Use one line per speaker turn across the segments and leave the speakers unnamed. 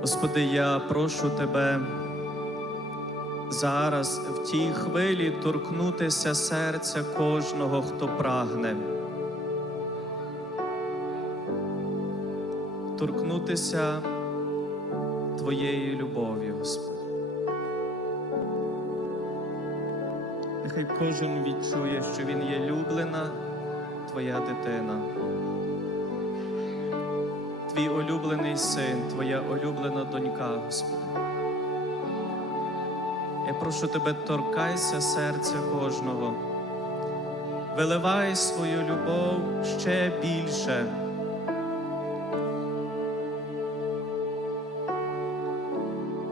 Господи, я прошу Тебе зараз в тій хвилі торкнутися серця кожного, хто прагне. Торкнутися Твоєю любов'ю, Господи. Нехай кожен відчує, що він є люблена Твоя дитина. Твій улюблений син, Твоя улюблена донька, Господи. Я прошу Тебе, торкайся серця кожного, виливай свою любов ще більше.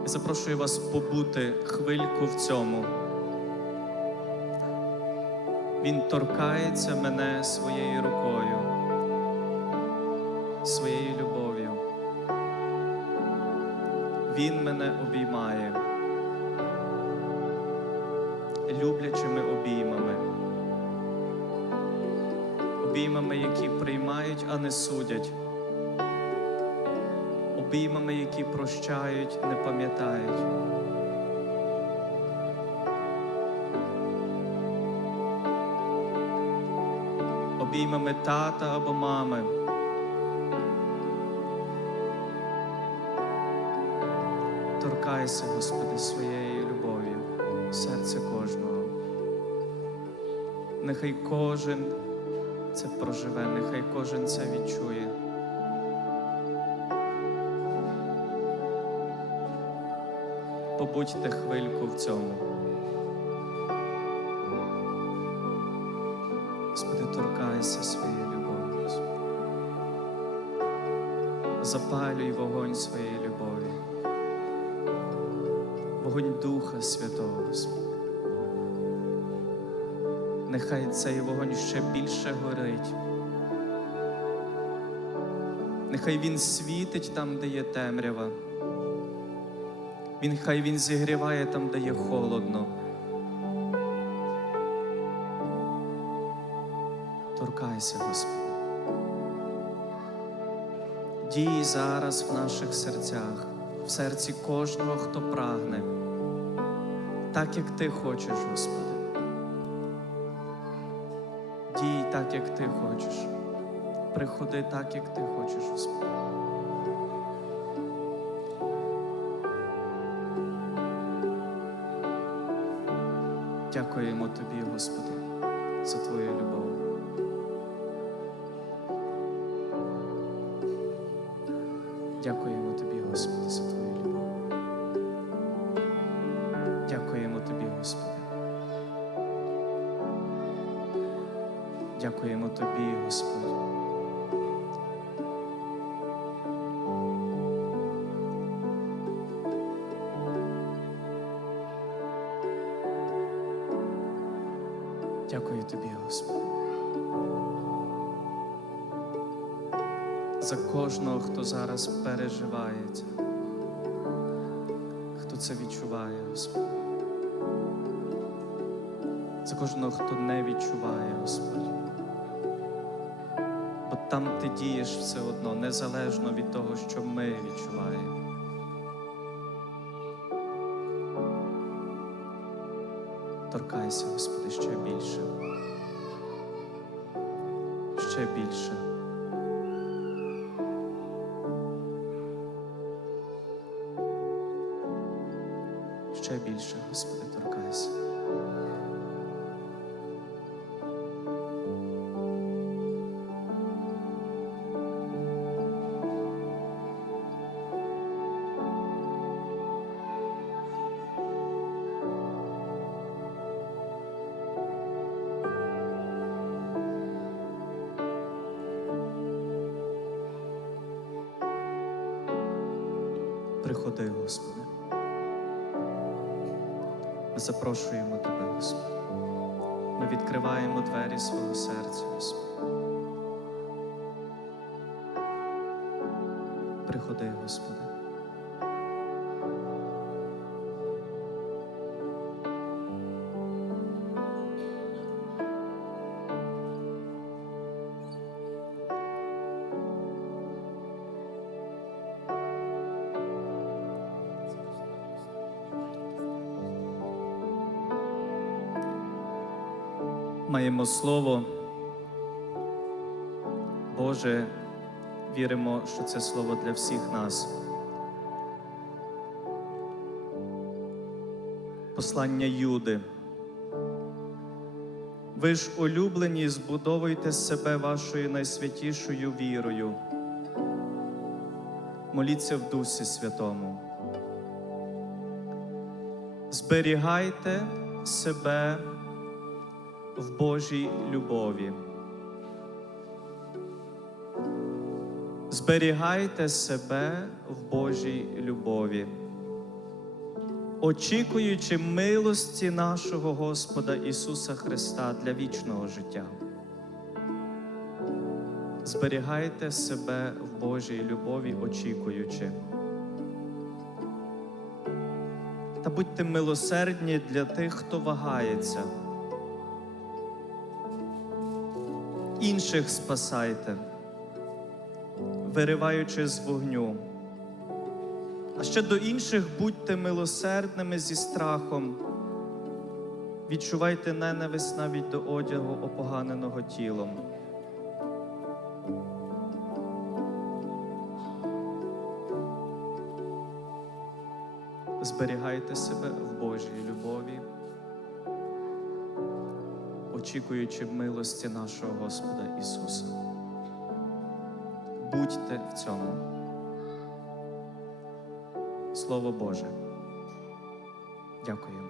Я запрошую вас побути хвильку в цьому. Він торкається мене своєю рукою, своєю любов'ю. Він мене обіймає люблячими обіймами, обіймами, які приймають, а не судять, обіймами, які прощають, не пам'ятають. обіймами тата або мами. Торкайся, Господи, своєю любов'ю, серце кожного. Нехай кожен це проживе, нехай кожен це відчує. Побудьте хвильку в цьому. Господи, торкайся своєю любов'ю. Запалюй вогонь своєї любові, вогонь Духа Святого. Господи. Нехай цей вогонь ще більше горить. Нехай він світить там, де є темрява. Він хай він зігріває там, де є холодно. Торкайся, Господи. Дій зараз в наших серцях, в серці кожного, хто прагне, так як Ти хочеш, Господи. Дій так, як Ти хочеш. Приходи так, як Ти хочеш, Господи. Дякуємо Тобі, Господи, за Твою любов. Дякуємо Дякуємо Тобі, Господь. Дякую Тобі, Господи. За кожного, хто зараз переживає хто це відчуває, Господи. За кожного, хто не відчуває, Господь. Там ти дієш все одно, незалежно від того, що ми відчуваємо. Торкайся, Господи, ще більше. Ще більше. Ще більше, Господи, торкайся. Приходи, Господи. Ми запрошуємо Тебе, Господи. Ми відкриваємо двері свого серця, Господи. Приходи, Господи. Маємо слово. Боже, віримо, що це слово для всіх нас. Послання Юди. Ви ж улюблені, збудовуйте себе вашою найсвятішою вірою. Моліться в Дусі Святому. Зберігайте себе в Божій любові. Зберігайте себе в Божій любові, очікуючи милості нашого Господа Ісуса Христа для вічного життя. Зберігайте себе в Божій любові, очікуючи. Та будьте милосердні для тих, хто вагається. Інших спасайте, вириваючи з вогню. А ще до інших будьте милосердними зі страхом. Відчувайте ненависть навіть до одягу, опоганеного тілом. Зберігайте себе в Божій любові, очікуючи милості нашого Господа Ісуса. Будьте в цьому. Слово Боже. Дякую.